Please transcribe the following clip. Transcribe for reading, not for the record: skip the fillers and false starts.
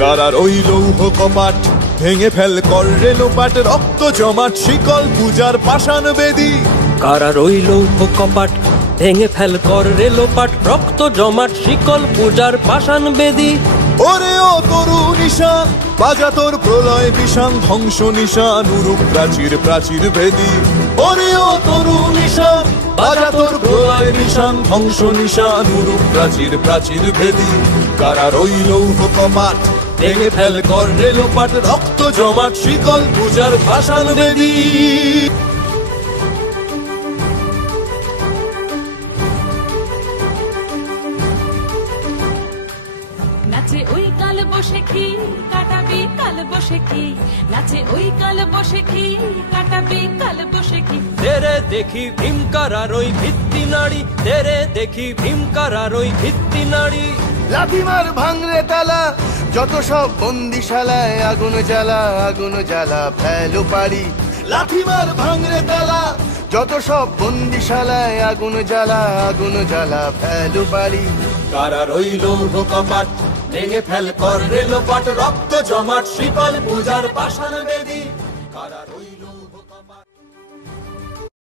কারার ওই লৌহ কপাট ভেঙে ফেল কর রেলোপাট, রক্ত জমাট শিকল পূজার পাষাণ বেদী। কারার ওই লৌহ কপাট ভেঙে ফেল কর রেলোপাট, রক্ত জমাট শিকল পূজার পাষাণ বেদী। ওরে ও তরু নিশান বাজা তোর প্রলয় বিষান, ধ্বংস নিশান উরুপ প্রাচীর প্রাচীর ভেদী। ওরে ও তরু নিশান বাজা তোর প্রলয় নিশান, ধ্বংস নিশান উরুপ প্রাচীর প্রাচীর ভেদী। কারার ওই লৌহ কপাট ভেঙে ফেল কর রেলোপাট, রক্ত জমাট শিকল পূজার পাষাণ বেদী। নাচে ওই কাল বসে কি কাটাবি কাল বসে কি, নাচে ওই কাল বসে কি কাটাবি কাল বসে কি। তেরে দেখি ভীমকারার ওই ভিত্তি নাড়ি, তেরে দেখি ভীমকারার ওই ভিত্তি নাড়ি। লাথিমার ভাঙরে তালা যত সব বন্দিশালায়, আগুন জ্বালা আগুন জ্বালা ফেলো পারি। লাথিমার ভাঙরে তালা যত সব বন্দিশালায়, আগুন জ্বালা আগুন জ্বালা ফেলো পারি। কারার ওই লৌহ কপাট ভেঙে ফেল কর রেলোপাট, রক্ত জমাট শিকল পূজার পাষাণ বেদী। কারার